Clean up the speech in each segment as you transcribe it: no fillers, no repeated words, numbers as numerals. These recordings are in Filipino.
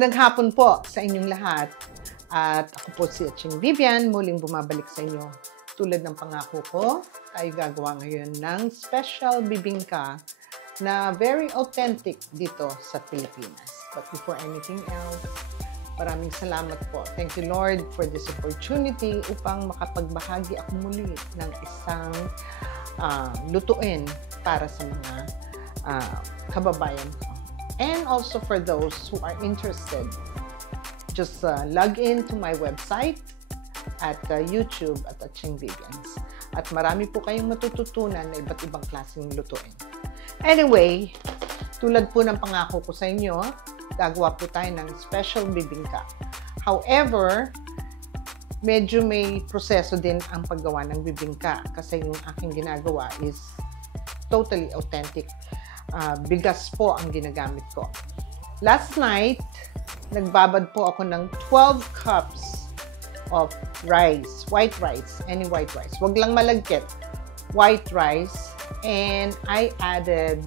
Magandang hapon po sa inyong lahat. At ako po si Ching Vivian, muling bumabalik sa inyo. Tulad ng pangako ko, tayo gagawa ngayon ng special bibingka na very authentic dito sa Pilipinas. But before anything else, maraming salamat po. Thank you, Lord, for this opportunity upang makapagbahagi ako muli ng isang lutuin para sa mga kababayan ko. And also for those who are interested, just log in to my website at YouTube at Ching Vivians. At marami po kayong matututunan na iba't ibang klaseng lutuin. Anyway, tulad po ng pangako ko sa inyo, gagawa po tayo ng special bibingka. However, medyo may proseso din ang paggawa ng bibingka kasi yung aking ginagawa is totally authentic. Bigas po ang ginagamit ko. Last night, nagbabad po ako ng 12 cups of rice, white rice, any white rice. Wag lang malagkit, white rice. And I added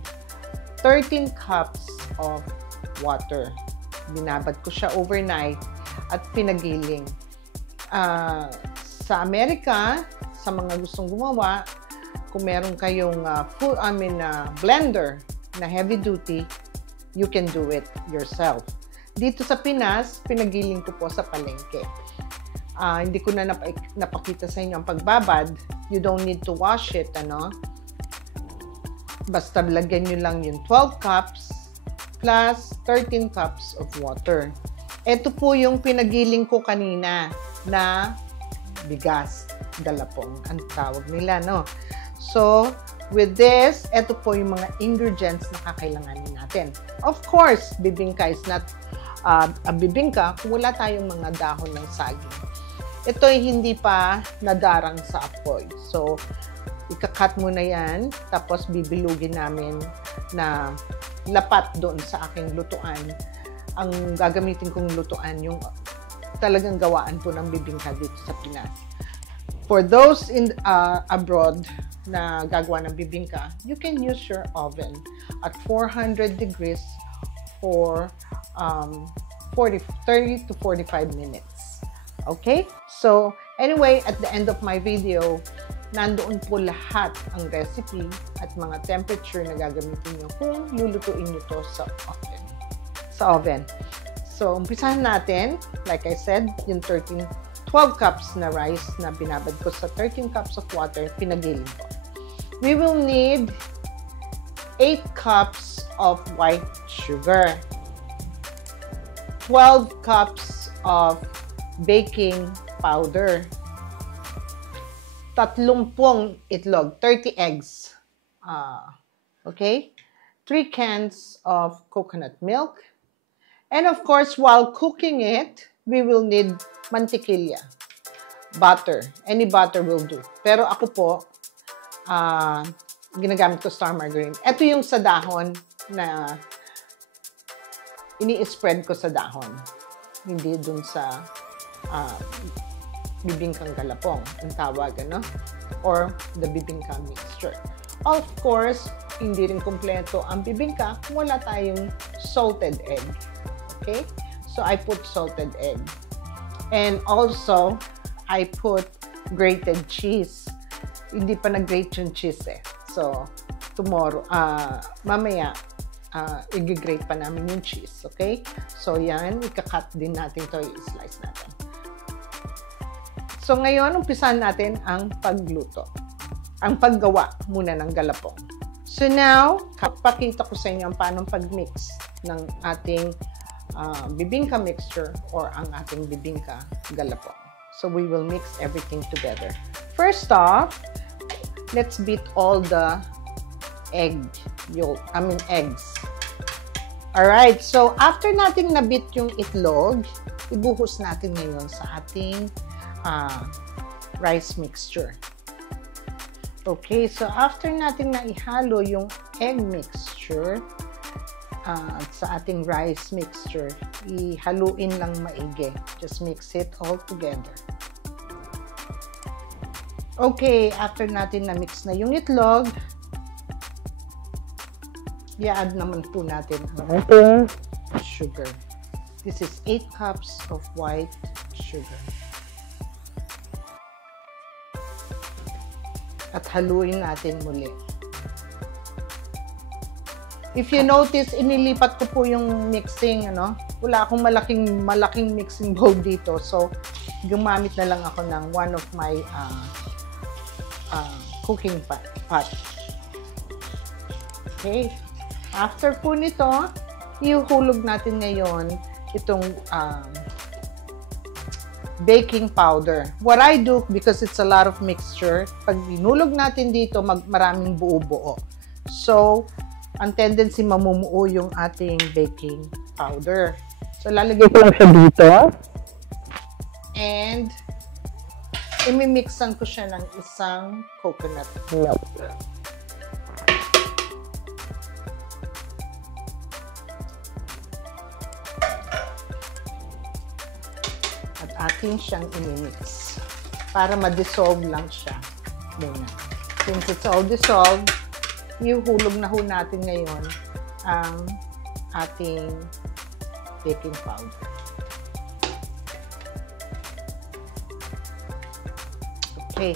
13 cups of water. Binabad ko siya overnight at pinagiling. Sa Amerika, sa mga gustong gumawa, kung meron kayong blender na heavy duty, you can do it yourself. Dito sa Pinas, pinagiling ko po sa palengke. Hindi ko na napakita sa inyo ang pagbabad. You don't need to wash it, ano? Basta lagyan nyo lang yung 12 cups plus 13 cups of water. Ito po yung pinagiling ko kanina na bigas, galapong, ang tawag nila, no? So, with this, ito po yung mga ingredients na kakailanganin natin. Of course, bibingka is not a bibingka kung wala tayong mga dahon ng saging. Ito ay hindi pa nadarang sa apoy. So, ikakat mo na yan, tapos bibilugin namin na lapat doon sa aking lutuan. Ang gagamitin kong lutuan, yung talagang gawaan po ng bibingka dito sa Pinas. For those in abroad na gagawa ng bibingka, you can use your oven at 400 degrees for 30 to 45 minutes. Okay? So, anyway, at the end of my video, nandoon po lahat ang recipe at mga temperature na gagamitin nyo kung lulutuin nyo to sa oven. So, umpisahan natin. Like I said, yung 12 cups na rice na binabad ko sa 13 cups of water, pinagiling ko. We will need 8 cups of white sugar, 12 cups of baking powder, 30 itlog, 30 eggs, okay, 3 cans of coconut milk, and of course, while cooking it, we will need mantikilya, butter. Any butter will do. Pero ako po, ginagamit ko star margarine. Ito yung sa dahon na ini-spread ko sa dahon. Hindi dun sa bibingkang galapong, ang tawag, ano? Or the bibingka mixture. Of course, hindi rin kompleto ang bibingka kung wala tayong salted egg. Okay? So, I put salted egg. And also, I put grated cheese. Hindi pa nag-grate yung cheese eh. So, tomorrow, mamaya, i-grate pa namin yung cheese. Okay? So, yan, ikakat din natin to, i-slice natin. So, ngayon, umpisahan natin ang pagluto. Ang paggawa muna ng galapong. So, now, pakita ko sa inyo ang paano pag-mix ng ating bibingka mixture or ang ating bibingka galapong. So, we will mix everything together. First off, let's beat all the eggs. Alright, so after nating nabit yung itlog, ibuhos natin ngayon sa ating rice mixture. Okay, so after nating naihalo yung egg mixture sa ating rice mixture, ihaluin lang maigi. Just mix it all together. Okay, after natin na-mix na yung itlog, i-add naman po natin ang ating sugar. This is 8 cups of white sugar. At haluin natin muli. If you notice, inilipat ko po yung mixing, ano? Wala akong malaking mixing bowl dito. So, gumamit na lang ako ng one of my cooking pot. Okay. After po nito, ihuhulog natin ngayon itong baking powder. What I do, because it's a lot of mixture, pag hinulog natin dito, maraming buo-buo. So, ang tendency mamumuo yung ating baking powder. So, lalagay ko lang siya dito. And, imimixan ko siya ng isang coconut milk. At atin siyang imimix. Para ma-dissolve lang siya. Muna. Since it's all dissolved, ihuhulog na ho natin ngayon ang ating baking powder. Okay.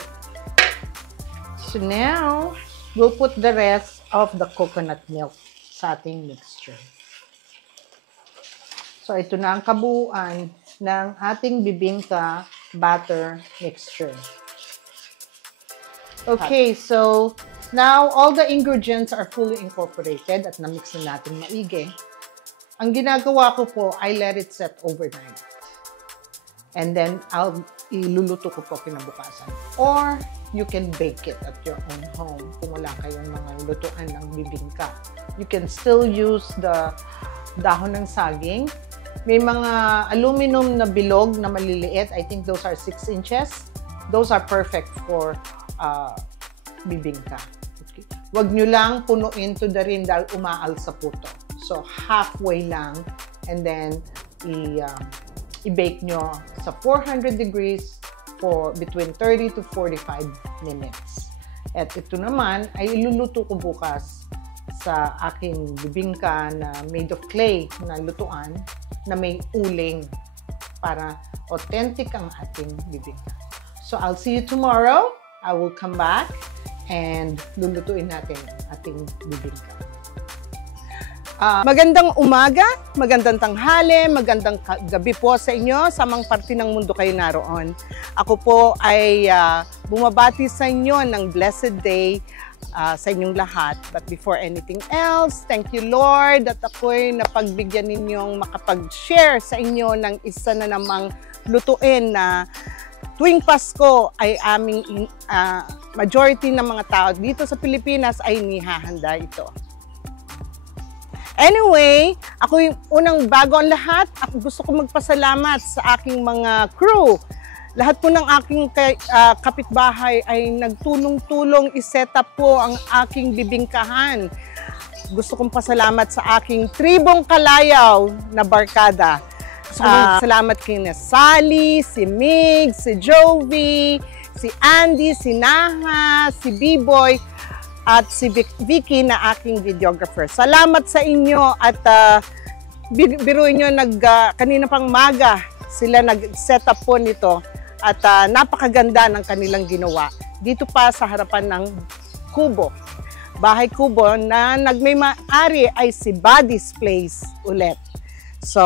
So now, we'll put the rest of the coconut milk sa ating mixture. So ito na ang kabuuan ng ating bibingka batter mixture. Okay, so now, all the ingredients are fully incorporated at na-mix na natin maigi. Ang ginagawa ko po, I let it set overnight. And then, iluluto ko po kinabukasan. Or, you can bake it at your own home kung wala kayong mga lutuan ng bibingka. You can still use the dahon ng saging. May mga aluminum na bilog na maliliit. I think those are 6 inches. Those are perfect for bibingka. Huwag nyo lang punuin to the rim dahil umaalsa po to. So, halfway lang. And then, i-bake nyo sa 400 degrees for between 30 to 45 minutes. At ito naman ay iluluto ko bukas sa aking bibingka na made of clay na lutuan na may uling para authentic ang ating bibingka. So, I'll see you tomorrow. I will come back and lulutuin natin ating bibingka. Magandang umaga, magandang tanghali, magandang gabi po sa inyo, sa mga parte ng mundo kayo naroon. Ako po ay bumabati sa inyo ng blessed day sa inyong lahat. But before anything else, thank you Lord at ako'y napagbigyan ninyong makapag-share sa inyo ng isa na namang lutuin na tuwing Pasko ay aming majority ng mga tao dito sa Pilipinas ay nihahanda ito. Anyway, ako yung unang bago ang lahat. Ako gusto ko magpasalamat sa aking mga crew. Lahat po ng aking kapitbahay ay nagtulong-tulong i-set up po ang aking bibingkahan. Gusto kong pasalamat sa aking tribong kalayaw na barkada. Salamat kay Sally, si Mig, si Jovi, si Andy, si Naha, si B-Boy, at si Vicky na aking videographer. Salamat sa inyo at biruin nyo, kanina pang maga sila nag-set up po nito at napakaganda ng kanilang ginawa. Dito pa sa harapan ng kubo. Bahay kubo na nagmay-ari ay si Buddy's Place ulit. So,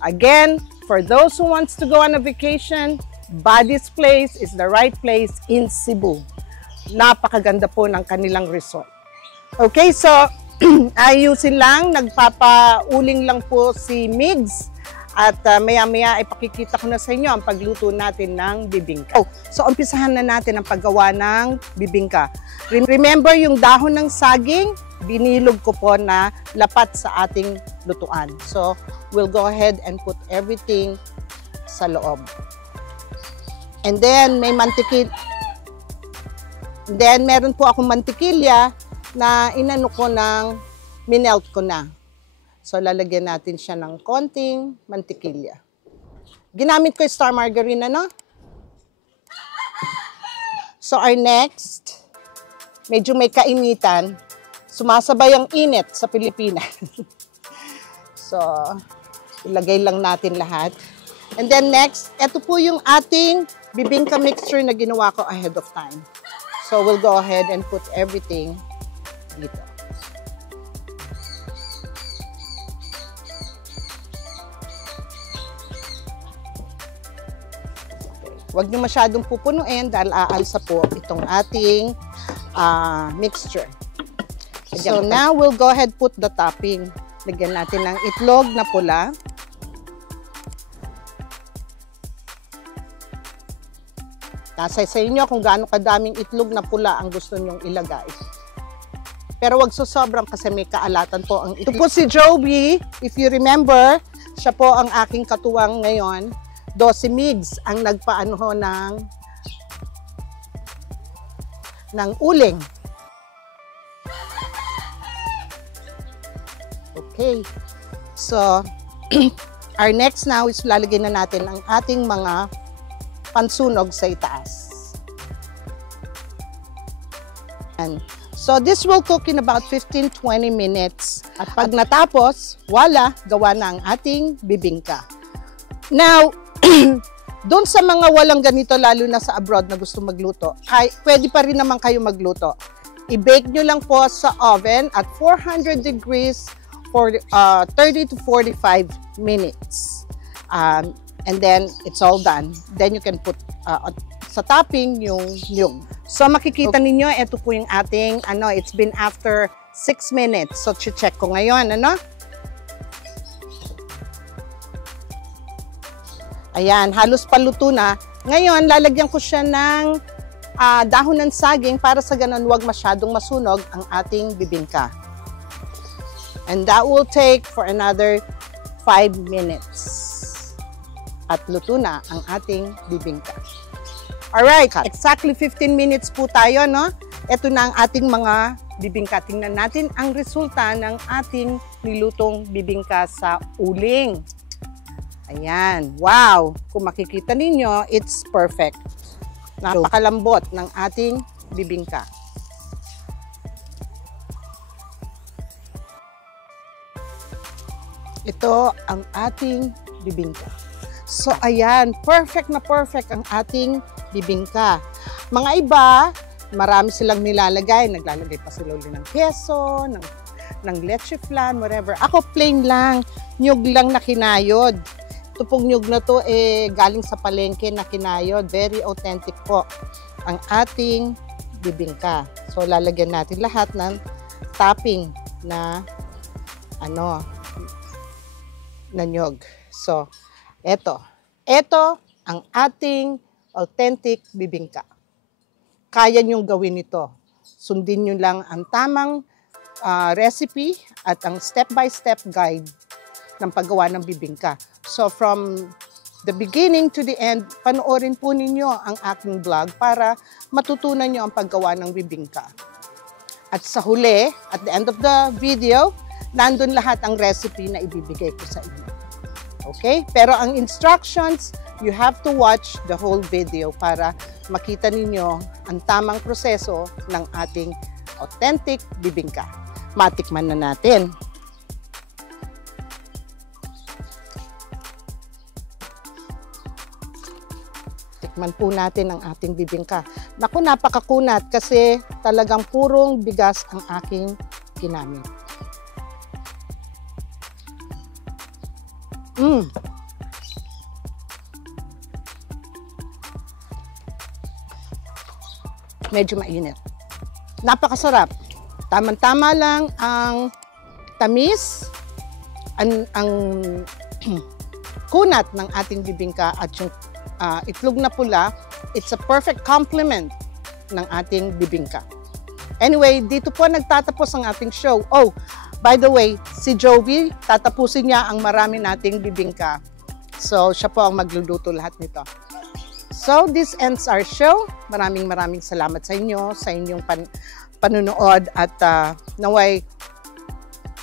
again, for those who wants to go on a vacation, Buddy's Place is the right place in Cebu. Napakaganda po ng kanilang resort. Okay, so ayusin lang, nagpapauling lang po si Migs at maya-maya ay pakikita ko na sa inyo ang pagluto natin ng bibingka. So umpisahan na natin ang paggawa ng bibingka. Remember yung dahon ng saging, binilog ko po na lapat sa ating lutuan. So we'll go ahead and put everything sa loob. And then may mantikil. Then, meron po akong mantikilya na inano ko minelt ko na. So, lalagyan natin siya ng konting mantikilya. Ginamit ko yung star margarine, ano? So, our next, medyo may kainitan. Sumasabay ang init sa Pilipinas. So, Ilagay lang natin lahat. And then next, ito po yung ating bibingka mixture na ginawa ko ahead of time. So we'll go ahead and put everything dito. Huwag nyo masyadong pupunuin dahil aalsa po itong ating mixture. So now we'll go ahead put the topping. Lagyan natin ng itlog na pula. Nasa sa inyo kung gaano kadaming itlog na pula ang gusto nyong ilagay. Pero wag sobrang kasi may kaalatan po ang itlog. Ito po si Joby. If you remember, siya po ang aking katuwang ngayon. 12 migs ang nagpaano ng uling. Okay. So, our next now is lalagyan na natin ang ating mga pansunog sa itaas. And so, this will cook in about 15-20 minutes. At pag natapos, wala, gawa na ang ating bibingka. Now, doon sa mga walang ganito, lalo na sa abroad na gusto magluto, pwede pa rin naman kayo magluto. I-bake nyo lang po sa oven at 400 degrees for 30 to 45 minutes. And then, it's all done. Then you can put sa topping yung nyug. So, makikita ninyo, ito po yung ating, it's been after 6 minutes. So, check ko ngayon, Ayan, halos paluto na. Ngayon, lalagyan ko siya ng dahon ng saging para sa ganun wag masyadong masunog ang ating bibingka. And that will take for another 5 minutes. At luto na ang ating bibingka. Alright, exactly 15 minutes po tayo, Ito na ang ating mga bibingka. Tingnan natin ang resulta ng ating nilutong bibingka sa uling. Ayan. Wow! Kung makikita ninyo, it's perfect. Napakalambot ng ating bibingka. Ito ang ating bibingka. So, ayan. Perfect na perfect ang ating bibingka. Mga iba, marami silang nilalagay. Naglalagay pa sila ulit ng keso, ng leche flan, whatever. Ako plain lang. Nyug lang na kinayod. Ito pong nyug na to galing sa palengke na kinayod. Very authentic po ang ating bibingka. So lalagyan natin lahat ng topping na na nyug. So eto ang ating authentic bibingka. Kaya nyong gawin ito. Sundin nyo lang ang tamang recipe at ang step-by-step guide ng paggawa ng bibingka. So from the beginning to the end, panoorin po ninyo ang aking vlog para matutunan nyo ang paggawa ng bibingka. At sa huli, at the end of the video, nandun lahat ang recipe na ibibigay ko sa inyo. Okay? Pero ang instructions, you have to watch the whole video para makita ninyo ang tamang proseso ng ating authentic bibingka. Matikman na natin. Tikman po natin ang ating bibingka. Naku, napakakunat kasi talagang purong bigas ang aking ginamit. Medyo mainit. Napakasarap. Tama-tama lang ang tamis, ang kunat ng ating bibingka at yung itlog na pula. It's a perfect complement ng ating bibingka. Anyway, dito po nagtatapos ang ating show. Oh, by the way, si Joby, tatapusin niya ang marami nating bibingka. So, siya po ang magluluto lahat nito. So, this ends our show. Maraming salamat sa inyo, sa inyong panunood at naway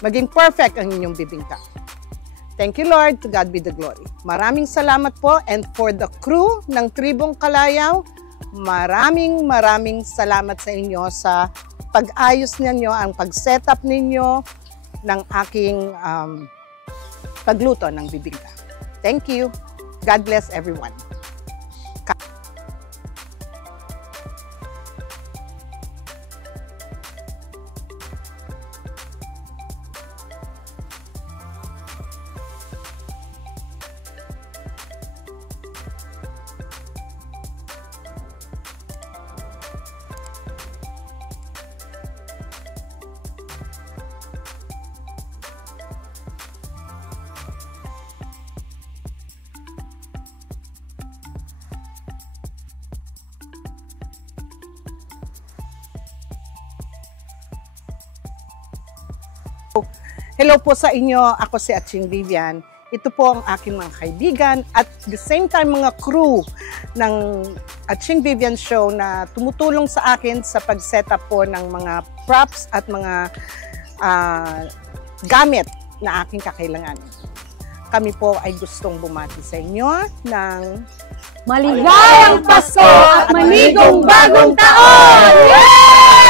maging perfect ang inyong bibingka. Thank you, Lord. To God be the glory. Maraming salamat po. And for the crew ng Tribong Kalayaw, maraming salamat sa inyo sa pag-ayos ninyo, ang pag-setup ninyo ng aking pagluto ng bibingka. Thank you. God bless everyone. Hello po sa inyo, ako si Atching Vivian. Ito po ang aking mga kaibigan at the same time mga crew ng Atching Vivian Show na tumutulong sa akin sa pag-setup po ng mga props at mga gamit na aking kakailanganin. Kami po ay gustong bumati sa inyo ng Maligayang Pasko at manigong bagong taon! Yay!